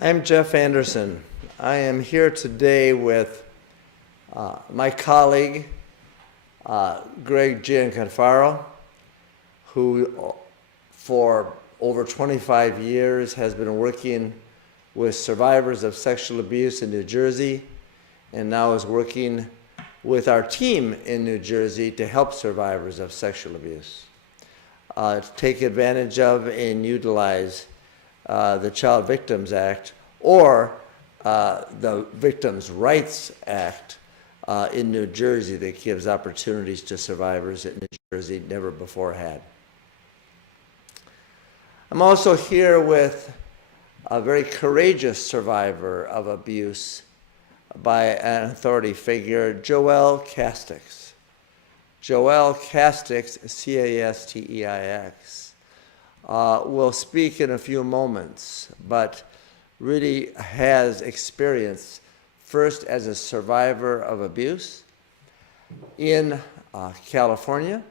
I'm Jeff Anderson. I am here today with my colleague, Greg Gianforcaro, who for over 25 years has been working with survivors of sexual abuse in New Jersey, and now is working with our team in New Jersey to help survivors of sexual abuse, to take advantage of and utilize the Child Victims Act or the Victims' Rights Act in New Jersey that gives opportunities to survivors that New Jersey never before had. I'm also here with a very courageous survivor of abuse by an authority figure, Joelle Casteix. Joelle Casteix, C-A-S-T-E-I-X, will speak in a few moments, but really has experience first as a survivor of abuse in California,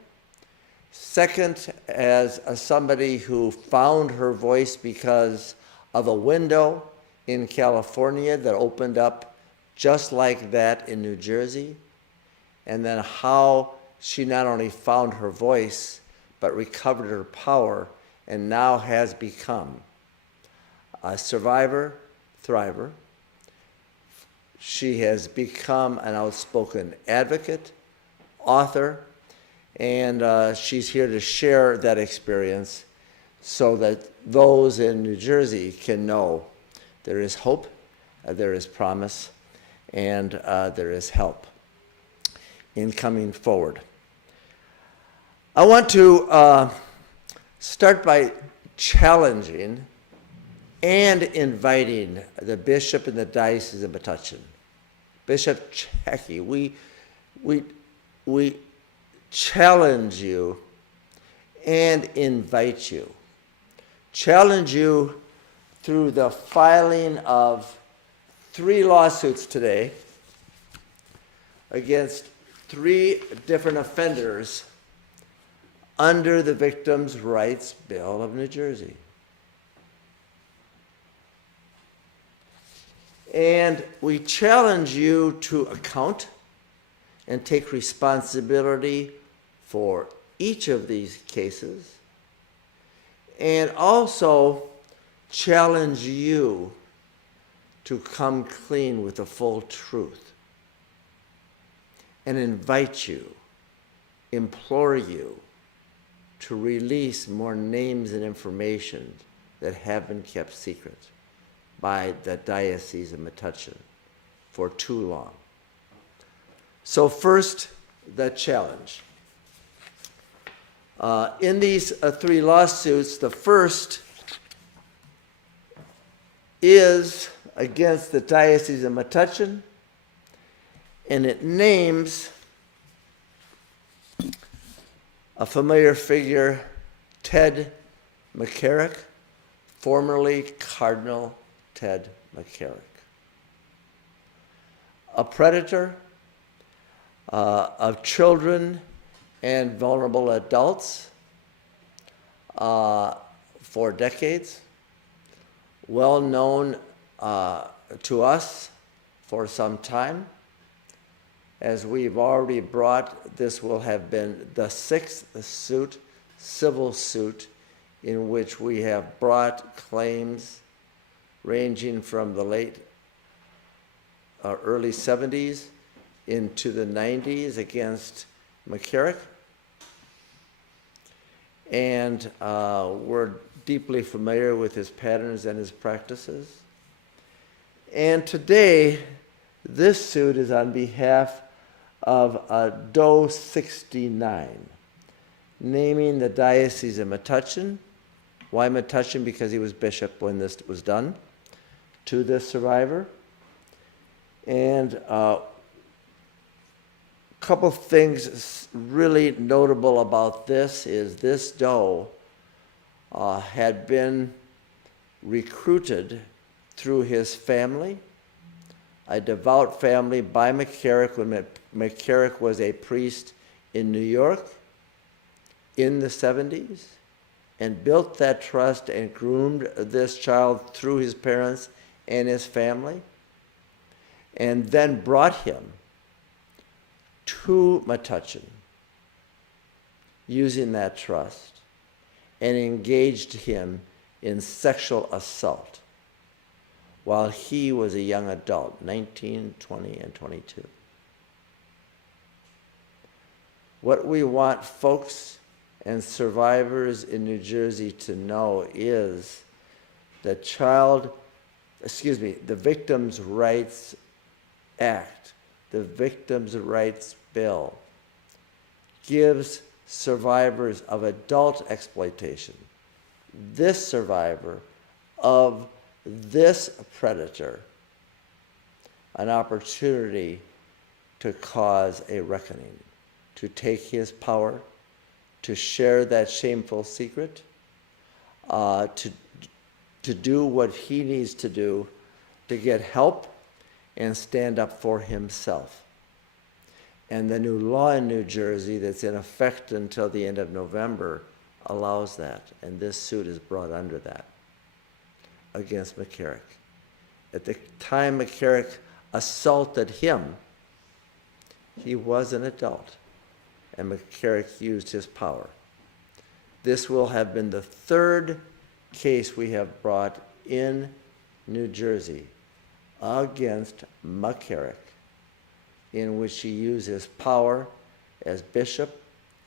second as somebody who found her voice because of a window in California that opened up just like that in New Jersey, and then how she not only found her voice but recovered her power and now has become a survivor, thriver. She has become an outspoken advocate, author, and she's here to share that experience so that those in New Jersey can know there is hope, there is promise, and there is help in coming forward. I want to start by challenging and inviting the bishop in the Diocese of Metuchen, Bishop Checky. We challenge you and invite you. Challenge you through the filing of 3 lawsuits today against 3 different offenders under the Victims' Rights Bill of New Jersey. And we challenge you to account and take responsibility for each of these cases, and also challenge you to come clean with the full truth, and invite you, implore you to release more names and information that have been kept secret by the Diocese of Metuchen for too long. So first, the challenge. In these 3 lawsuits, the first is against the Diocese of Metuchen, and it names a familiar figure, Ted McCarrick, formerly Cardinal Ted McCarrick. A predator of children and vulnerable adults for decades, well known to us for some time. As we've already brought, this will have been the 6th suit, civil suit, in which we have brought claims ranging from the late early 70s into the 90s against McCarrick. And we're deeply familiar with his patterns and his practices. And today, this suit is on behalf of DO 69, naming the Diocese of Metuchen. Why Metuchen? Because he was bishop when this was done to this survivor. And a couple things really notable about this is this DO had been recruited through his family, a devout family by McCarrick when McCarrick was a priest in New York in the 70s, and built that trust and groomed this child through his parents and his family, and then brought him to Metuchen using that trust and engaged him in sexual assault while he was a young adult, 19, 20, and 22. What we want folks and survivors in New Jersey to know is that the Victims' Rights Act, the Victims' Rights Bill, gives survivors of adult exploitation, this survivor of this predator, an opportunity to cause a reckoning, to take his power, to share that shameful secret, to do what he needs to do to get help and stand up for himself. And the new law in New Jersey that's in effect until the end of November allows that, and this suit is brought under that against McCarrick. At the time McCarrick assaulted him, he was an adult, and McCarrick used his power. This will have been the third case we have brought in New Jersey against McCarrick, in which he used his power as bishop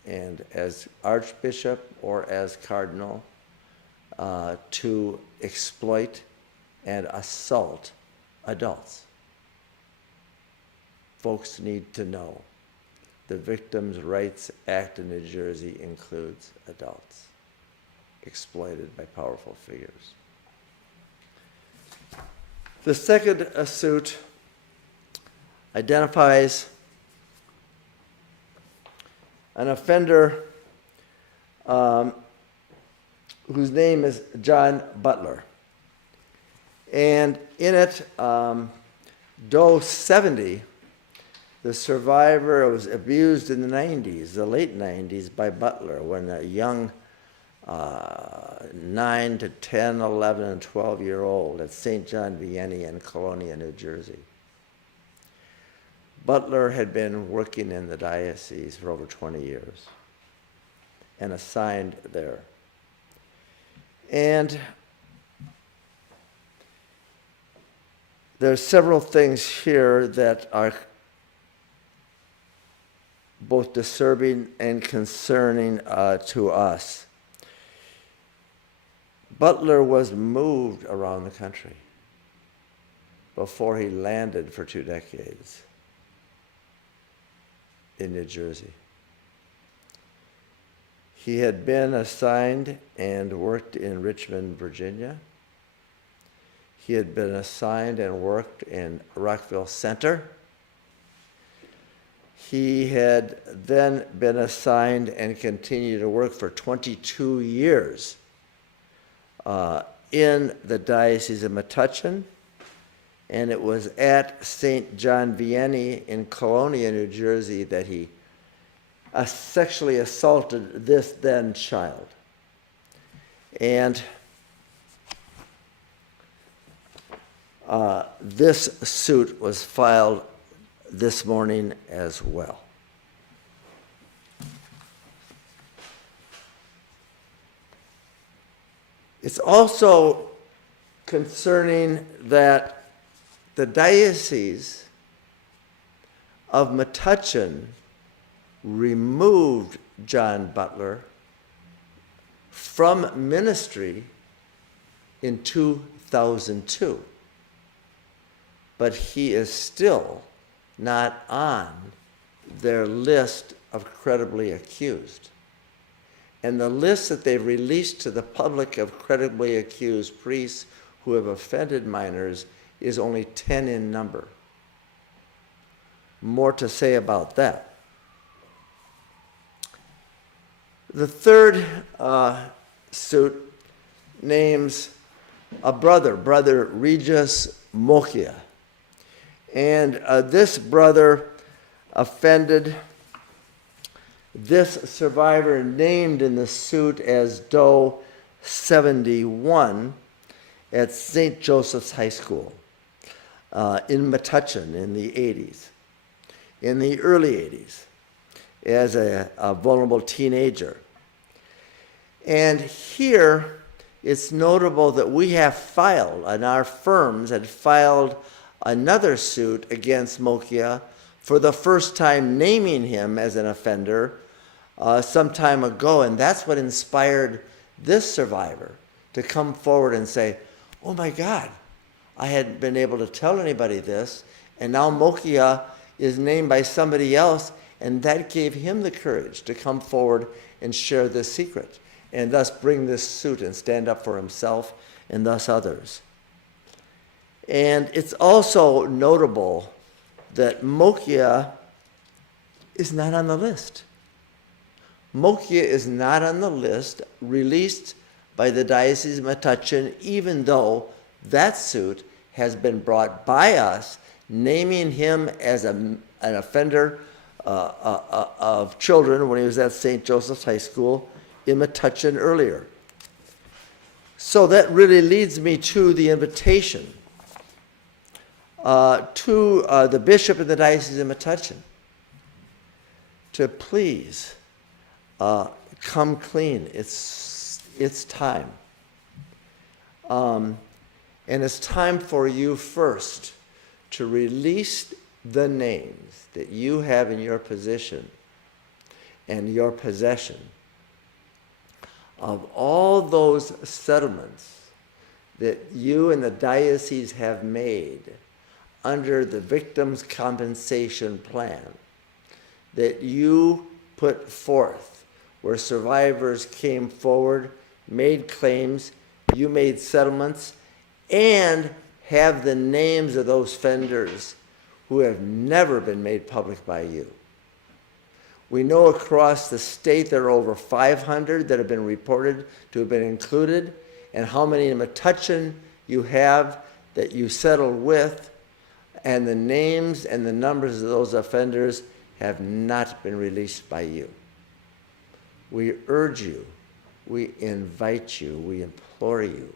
and as archbishop or as cardinal to exploit and assault adults. Folks need to know the Victims' Rights Act in New Jersey includes adults exploited by powerful figures. The second suit identifies an offender whose name is John Butler. And in it, Doe 70, the survivor, was abused in the 90s, the late 90s, by Butler when a young 9 to 10, 11, and 12-year-old at St. John Vianney in Colonia, New Jersey. Butler had been working in the diocese for over 20 years and assigned there. And there are several things here that are both disturbing and concerning to us. Butler was moved around the country before he landed for 2 decades in New Jersey. He had been assigned and worked in Richmond, Virginia. He had been assigned and worked in Rockville Center. He had then been assigned and continued to work for 22 years in the Diocese of Metuchen, and it was at St. John Vianney in Colonia, New Jersey, that he sexually assaulted this then child. And this suit was filed this morning as well. It's also concerning that the Diocese of Metuchen removed John Butler from ministry in 2002. But he is still not on their list of credibly accused. And the list that they've released to the public of credibly accused priests who have offended minors is only 10 in number. More to say about that. The third suit names a brother Regis Moccia. And this brother offended this survivor named in the suit as Doe 71, at St. Joseph's High School in Metuchen in the 80s, in the early 80s, as a vulnerable teenager. And here, it's notable that we have filed, and our firms had filed another suit against Moccia for the first time naming him as an offender some time ago. And that's what inspired this survivor to come forward and say, oh my God, I hadn't been able to tell anybody this, and now Moccia is named by somebody else, and that gave him the courage to come forward and share this secret, and thus bring this suit and stand up for himself and thus others. And it's also notable that Moccia is not on the list. Moccia is not on the list released by the Diocese of Metuchen, even though that suit has been brought by us, naming him as an offender of children when he was at St. Joseph's High School in Metuchen earlier. So that really leads me to the invitation to the bishop of the Diocese of Metuchen to please come clean. It's time. And it's time for you first to release the names that you have in your position and your possession of all those settlements that you and the diocese have made under the Victims' Compensation Plan that you put forth, where survivors came forward, made claims, you made settlements, and have the names of those offenders who have never been made public by you. We know across the state there are over 500 that have been reported to have been included, and how many in Metuchen you have that you settled with, and the names and the numbers of those offenders have not been released by you. We urge you, we invite you, we implore you,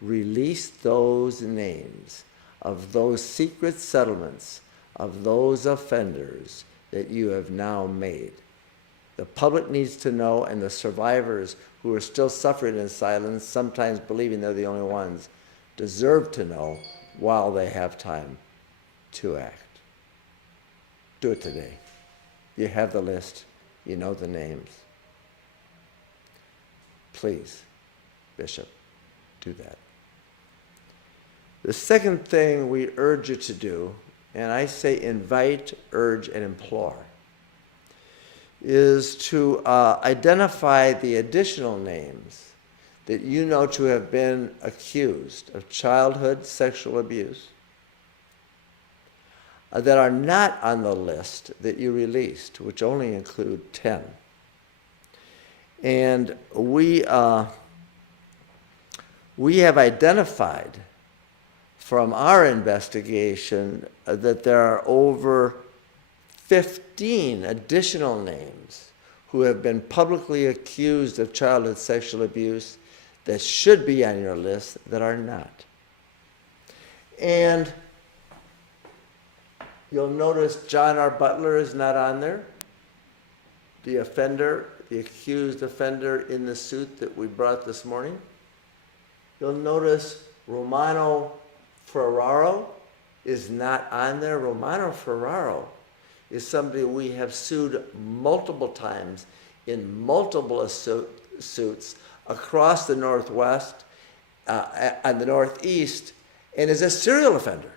release those names of those secret settlements of those offenders that you have now made. The public needs to know, and the survivors who are still suffering in silence, sometimes believing they're the only ones, deserve to know while they have time to act. Do it today. You have the list. You know the names. Please, Bishop, do that. The second thing we urge you to do, and I say invite, urge, and implore, is to identify the additional names that you know to have been accused of childhood sexual abuse that are not on the list that you released, which only include 10. And we have identified from our investigation that there are over 15 additional names who have been publicly accused of childhood sexual abuse that should be on your list that are not. And you'll notice John R. Butler is not on there. The offender, the accused offender in the suit that we brought this morning. You'll notice Romano Ferraro is not on there. Romano Ferraro is somebody we have sued multiple times in multiple suits across the Northwest and the Northeast, and is a serial offender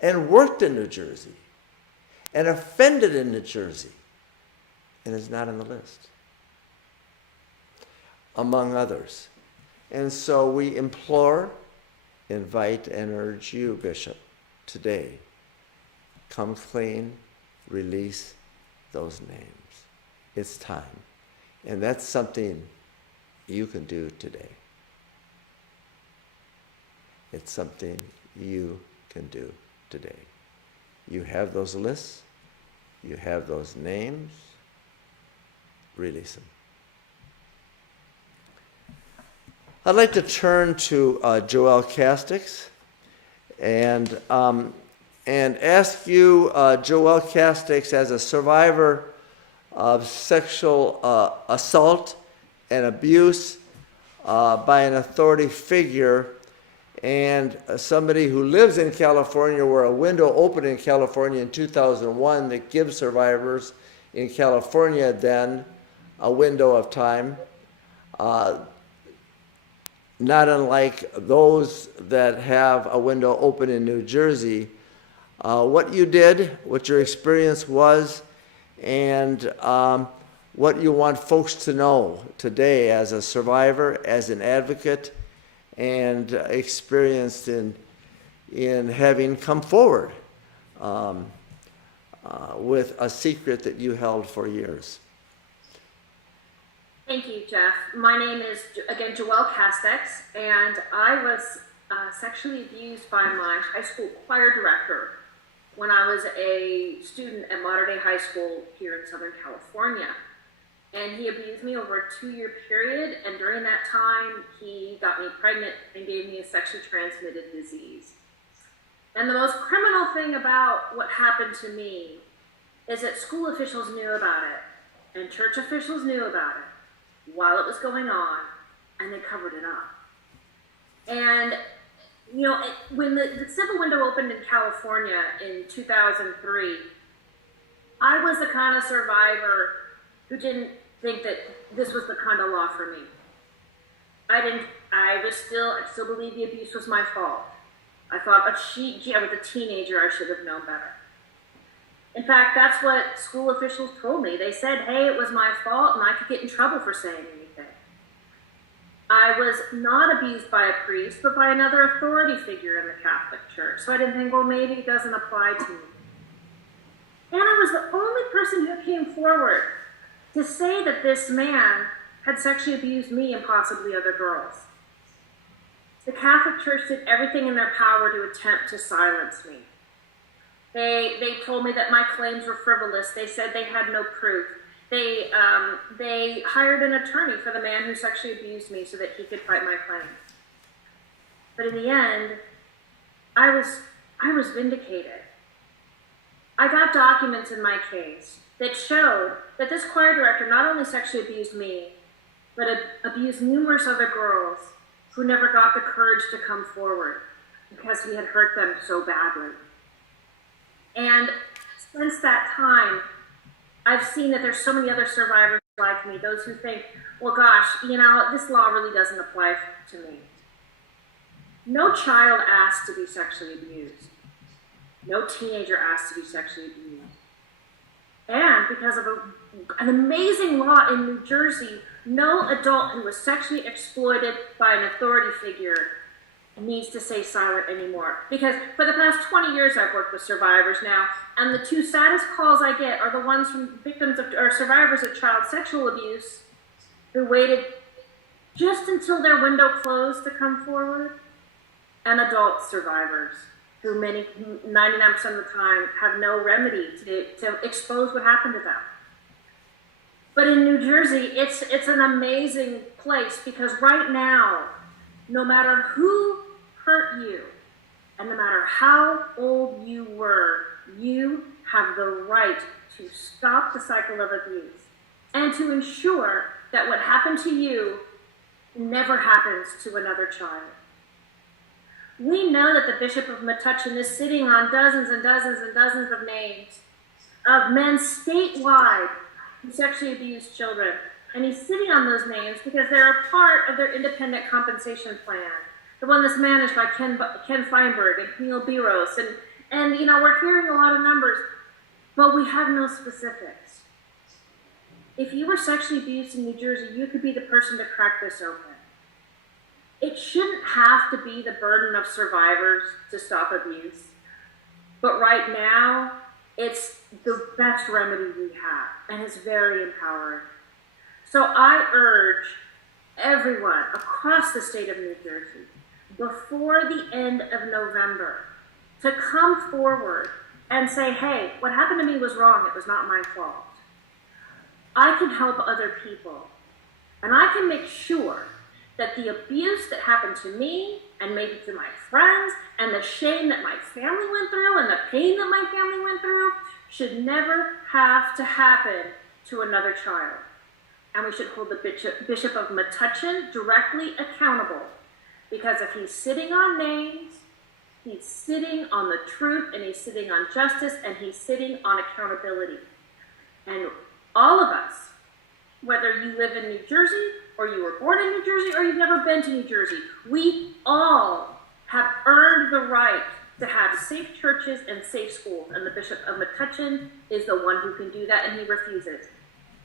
and worked in New Jersey and offended in New Jersey and is not on the list, among others. And so we implore, invite, and urge you, Bishop, today, come clean, release those names. It's time. And that's something you can do today. It's something you can do today. You have those lists. You have those names. Release them. I'd like to turn to Joelle Casteix and ask you, Joelle Casteix, as a survivor of sexual assault and abuse by an authority figure, and somebody who lives in California, where a window opened in California in 2001 that gives survivors in California then a window of time, not unlike those that have a window open in New Jersey. What you did, what your experience was, and what you want folks to know today as a survivor, as an advocate, and experienced in having come forward with a secret that you held for years. Thank you, Jeff. My name is, again, Joelle Casteix, and I was sexually abused by my high school choir director when I was a student at Mater Dei High School here in Southern California. And he abused me over a 2-year period, and during that time, he got me pregnant and gave me a sexually transmitted disease. And the most criminal thing about what happened to me is that school officials knew about it, and church officials knew about it while it was going on, and they covered it up. And, you know, when the civil window opened in California in 2003, I was the kind of survivor who didn't think that this was the kind of law for me. I still believe the abuse was my fault. I thought, but I was a teenager, I should have known better. In fact, that's what school officials told me. They said, hey, it was my fault and I could get in trouble for saying anything. I was not abused by a priest, but by another authority figure in the Catholic Church. So I didn't think, well, maybe it doesn't apply to me. And I was the only person who came forward to say that this man had sexually abused me and possibly other girls. The Catholic Church did everything in their power to attempt to silence me. They told me that my claims were frivolous. They said they had no proof. They hired an attorney for the man who sexually abused me so that he could fight my claim. But in the end, I was vindicated. I got documents in my case that showed that this choir director not only sexually abused me, but abused numerous other girls who never got the courage to come forward because he had hurt them so badly. And since that time, I've seen that there's so many other survivors like me, those who think, well, gosh, you know, this law really doesn't apply to me. No child asked to be sexually abused. No teenager asked to be sexually abused. And because of an amazing law in New Jersey, no adult who was sexually exploited by an authority figure needs to stay silent anymore. Because for the past 20 years, I've worked with survivors now, and the two saddest calls I get are the ones from victims of, or survivors of child sexual abuse who waited just until their window closed to come forward, and adult survivors who 99% of the time have no remedy to expose what happened to them. But in New Jersey, it's an amazing place because right now, no matter who hurt you, and no matter how old you were, you have the right to stop the cycle of abuse and to ensure that what happened to you never happens to another child. We know that the Bishop of Metuchen is sitting on dozens and dozens and dozens of names of men statewide who sexually abuse children. And he's sitting on those names because they're a part of their independent compensation plan. The one that's managed by Ken Feinberg and Camille Biros. And you know, we're hearing a lot of numbers, but we have no specifics. If you were sexually abused in New Jersey, you could be the person to crack this open. It shouldn't have to be the burden of survivors to stop abuse. But right now, it's the best remedy we have, and it's very empowering. So I urge everyone across the state of New Jersey, before the end of November, to come forward and say, hey, what happened to me was wrong. It was not my fault. I can help other people. And I can make sure that the abuse that happened to me and maybe to my friends and the shame that my family went through and the pain that my family went through should never have to happen to another child. And we should hold the Bishop of Metuchen directly accountable, because if he's sitting on names, he's sitting on the truth, and he's sitting on justice, and he's sitting on accountability. And all of us, whether you live in New Jersey, or you were born in New Jersey, or you've never been to New Jersey, we all have earned the right to have safe churches and safe schools. And the Bishop of Metuchen is the one who can do that, and he refuses.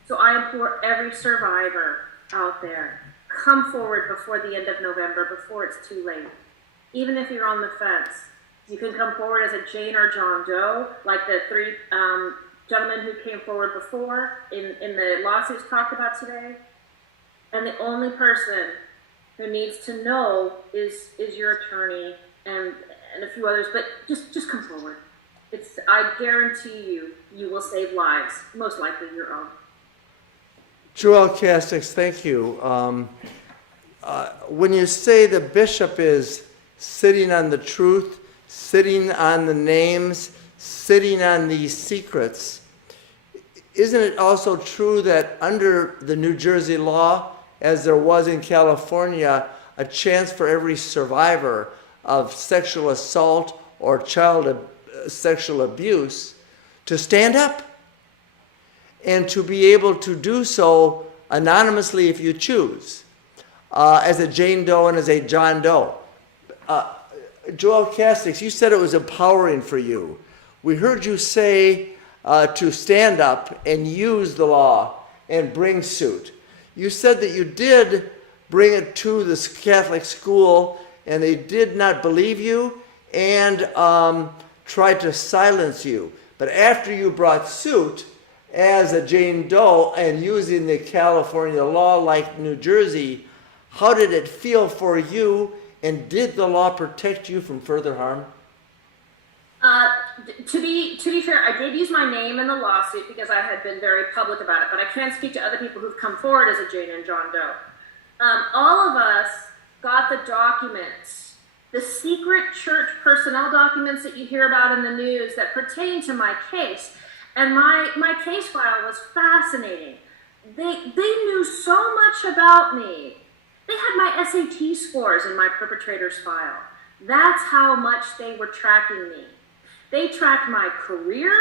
So I implore every survivor out there, come forward before the end of November, before it's too late. Even if you're on the fence, you can come forward as a Jane or John Doe, like the three gentlemen who came forward before in the lawsuits talked about today. And the only person who needs to know is your attorney and a few others, but just come forward. I guarantee you will save lives, most likely your own. Joelle Casteix, thank you. When you say the bishop is sitting on the truth, sitting on the names, sitting on these secrets, isn't it also true that under the New Jersey law, as there was in California, a chance for every survivor of sexual assault or child sexual abuse to stand up and to be able to do so anonymously if you choose, as a Jane Doe and as a John Doe? Joelle Casteix, you said it was empowering for you. We heard you say to stand up and use the law and bring suit. You said that you did bring it to the Catholic school and they did not believe you and tried to silence you. But after you brought suit as a Jane Doe and using the California law like New Jersey, how did it feel for you, and did the law protect you from further harm? To be fair, I did use my name in the lawsuit because I had been very public about it, but I can't speak to other people who've come forward as a Jane and John Doe. All of us got the documents, the secret church personnel documents that you hear about in the news that pertain to my case. And my case file was fascinating. They knew so much about me. They had my SAT scores in my perpetrators file. That's how much they were tracking me. They tracked my career.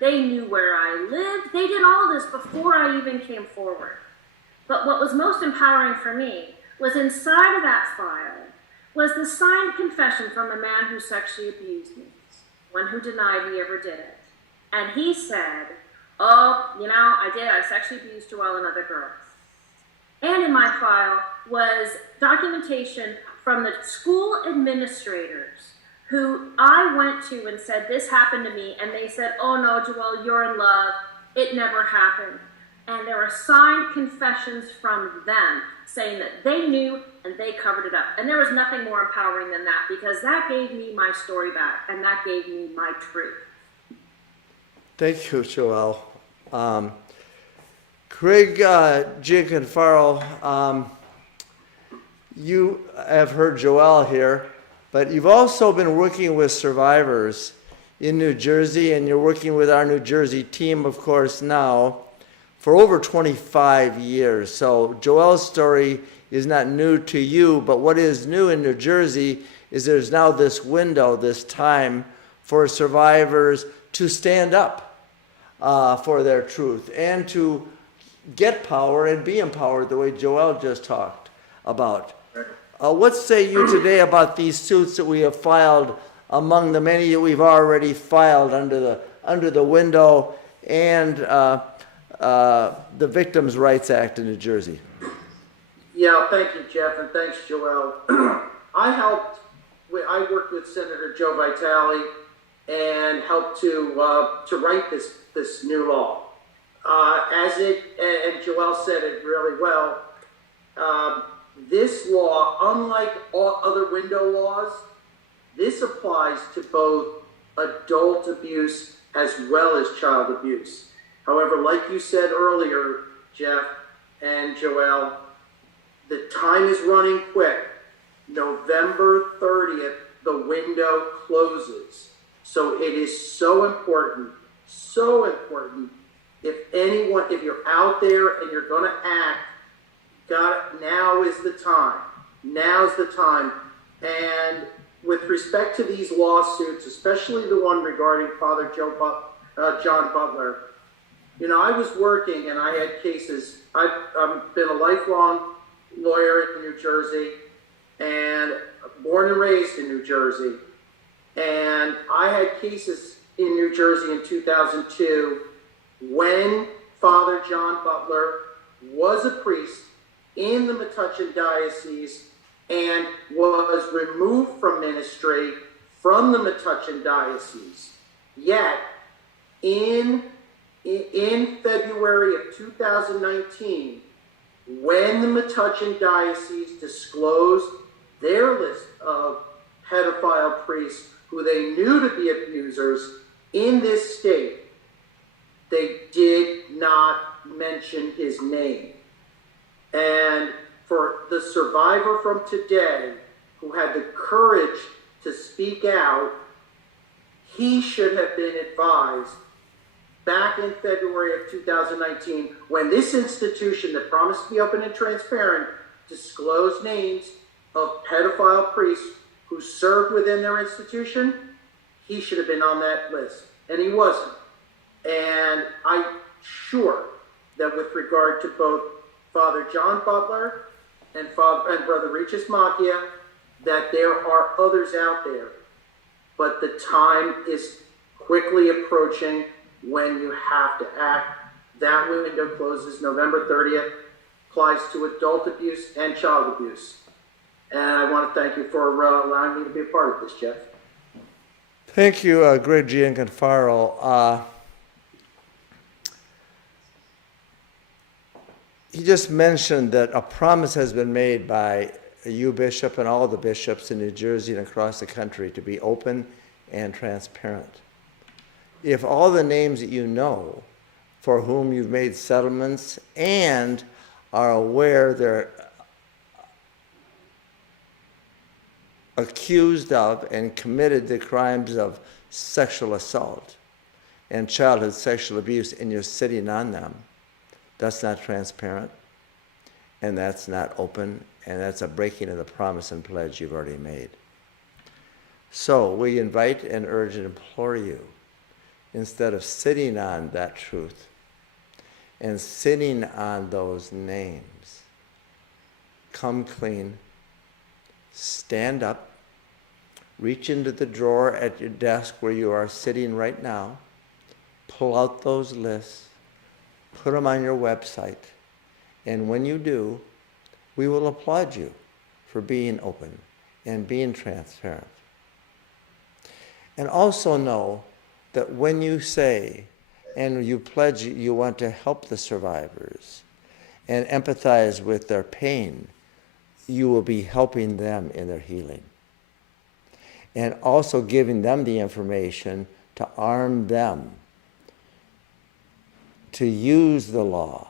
They knew where I lived. They did all this before I even came forward. But what was most empowering for me was inside of that file was the signed confession from a man who sexually abused me, one who denied he ever did it. And he said, oh, I sexually abused Joelle and other girls. And in my file was documentation from the school administrators who I went to and said, this happened to me. And they said, oh no, Joelle, you're in love. It never happened. And there were signed confessions from them saying that they knew and they covered it up. And there was nothing more empowering than that, because that gave me my story back and that gave me my truth. Thank you, Joelle. Craig Gianforcaro, you have heard Joelle here, but you've also been working with survivors in New Jersey, and you're working with our New Jersey team, of course, now for over 25 years. So Joelle's story is not new to you, but what is new in New Jersey is there's now this window, this time for survivors to stand up for their truth and to get power and be empowered the way Joelle just talked about. What say you today about these suits that we have filed, among the many that we've already filed under the window and the Victims' Rights Act in New Jersey? Yeah, thank you, Jeff, and thanks, Joelle. I worked with Senator Joe Vitale and helped to write this new law. And Joelle said it really well, this law, unlike all other window laws, this applies to both adult abuse as well as child abuse. However, like you said earlier, Jeff and Joelle, The time is running quick. November 30th, the window closes. So it is so important, if you're out there and you're going to act, now is the time. Now's the time. And with respect to these lawsuits, especially the one regarding Father John Butler, you know, I was working and I had cases. I've been a lifelong lawyer in New Jersey and born and raised in New Jersey. And I had cases in New Jersey in 2002 when Father John Butler was a priest in the Metuchen Diocese and was removed from ministry from the Metuchen Diocese. Yet, in February of 2019, when the Metuchen Diocese disclosed their list of pedophile priests who they knew to be abusers in this state, they did not mention his name. And for the survivor from today who had the courage to speak out, he should have been advised back in February of 2019 when this institution that promised to be open and transparent disclosed names of pedophile priests who served within their institution. He should have been on that list, and he wasn't. And I'm sure that with regard to both Father John Butler and Brother Regis Moccia, that there are others out there. But the time is quickly approaching when you have to act. That window closes November 30th, applies to adult abuse and child abuse. And I want to thank you for allowing me to be a part of this, Jeff. Thank you, Greg Gianforcaro. He just mentioned that a promise has been made by you, Bishop, and all the bishops in New Jersey and across the country to be open and transparent. If all the names that you know for whom you've made settlements and are aware they're accused of and committed the crimes of sexual assault and childhood sexual abuse, and you're sitting on them, that's not transparent, and that's not open, and that's a breaking of the promise and pledge you've already made. So we invite and urge and implore you, instead of sitting on that truth and sitting on those names, come clean, stand up, reach into the drawer at your desk where you are sitting right now, pull out those lists, put them on your website, and when you do, we will applaud you for being open and being transparent. And also know that when you say and you pledge you want to help the survivors and empathize with their pain, you will be helping them in their healing. And also giving them the information to arm them to use the law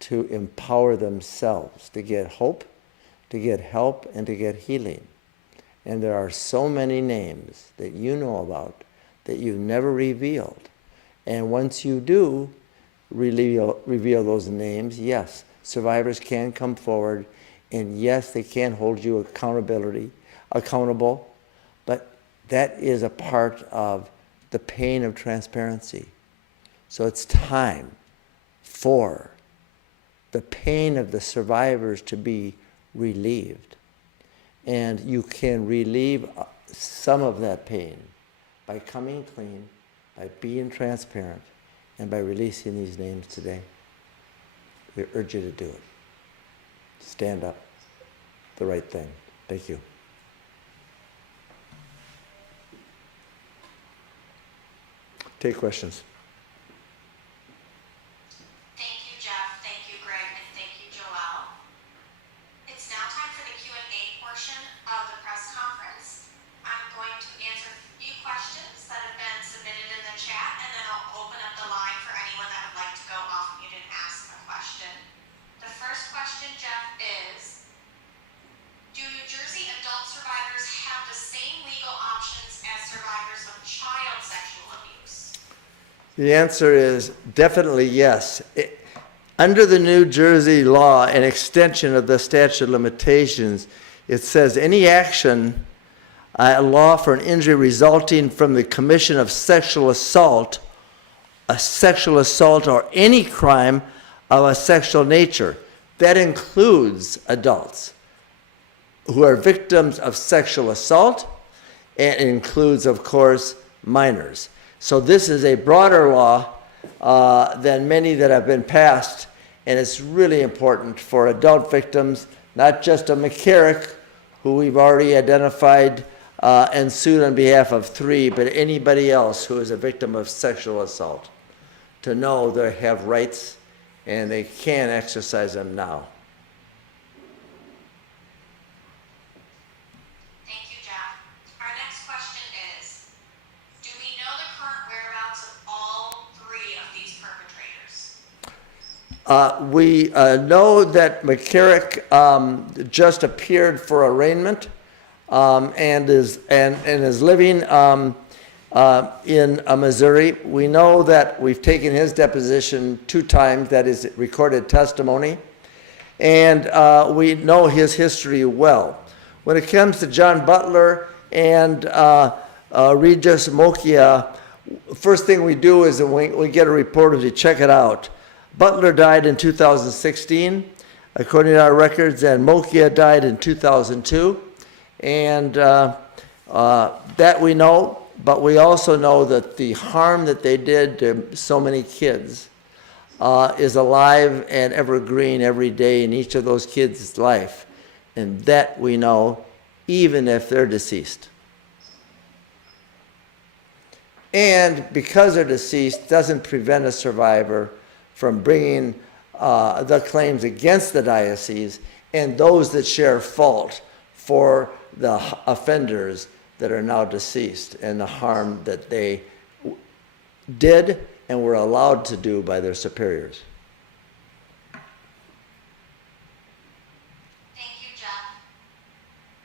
to empower themselves, to get hope, to get help, and to get healing. And there are so many names that you know about that you've never revealed. And once you do reveal those names, yes, survivors can come forward, and yes, they can hold you accountable, but that is a part of the pain of transparency. So it's time for the pain of the survivors to be relieved. And you can relieve some of that pain by coming clean, by being transparent, and by releasing these names today. We urge you to do it. Stand up. The right thing. Thank you. Take questions. Thank you, Jeff. Thank you, Greg. And thank you, Joelle. It's now time for the Q&A portion of the press conference. I'm going to answer a few questions that have been submitted in the chat, and then I'll open up the line for anyone that would like to go off mute and ask a question. The first question, Jeff, is, The answer is definitely yes. Under the New Jersey law, an extension of the statute of limitations, it says any action, a law for an injury resulting from the commission of sexual assault, a sexual assault or any crime of a sexual nature. That includes adults who are victims of sexual assault, and it includes, of course, minors. So this is a broader law than many that have been passed, and it's really important for adult victims, not just of McCarrick, who we've already identified and sued on behalf of 3, but anybody else who is a victim of sexual assault, to know they have rights and they can exercise them now. Thank you, Jeff. Our next question is, do we know the current whereabouts of all 3 of these perpetrators? We know that McCarrick just appeared for arraignment and is living in Missouri. We know that we've taken his deposition 2 times, that is recorded testimony, and we know his history well. When it comes to John Butler and Regis Moccia, first thing we do is when we get a report, we check it out. Butler died in 2016, according to our records, and Moccia died in 2002, and that we know. But we also know that the harm that they did to so many kids is alive and evergreen every day in each of those kids' life. And that we know, even if they're deceased. And because they're deceased, doesn't prevent a survivor from bringing the claims against the diocese and those that share fault for the offenders that are now deceased and the harm that they did and were allowed to do by their superiors. Thank you, Jeff.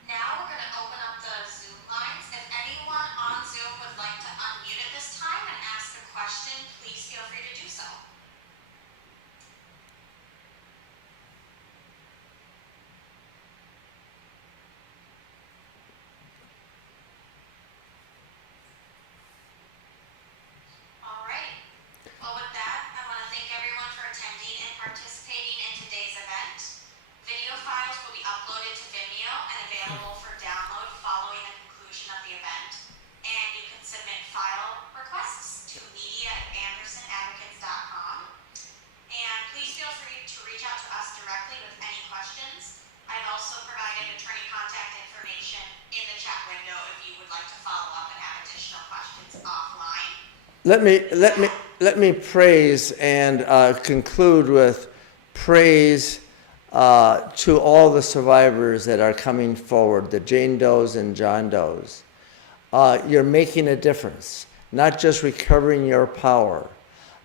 Now we're going to open up the Zoom lines. If anyone on Zoom would like to unmute at this time and ask a question, please feel free to do so. All right. Well, with that, I want to thank everyone for attending and participating in today's event. Video files will be uploaded to Vimeo and available for download following the conclusion of the event. And you can submit file requests to media@andersonadvocates.com. And please feel free to reach out to us directly with any questions. I've also provided attorney contact information in the chat window if you would like to follow up and have additional questions offline. Let me praise and conclude with praise to all the survivors that are coming forward, the Jane Does and John Does. You're making a difference, not just recovering your power,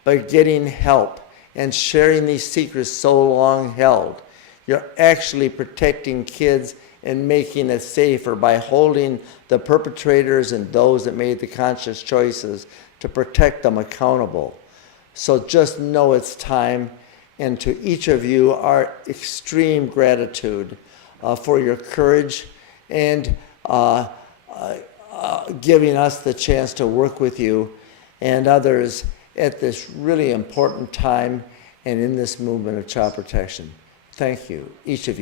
but getting help and sharing these secrets so long held. You're actually protecting kids and making it safer by holding the perpetrators and those that made the conscious choices to protect them accountable. So just know it's time, and to each of you, our extreme gratitude for your courage and giving us the chance to work with you and others at this really important time and in this movement of child protection. Thank you, each of you.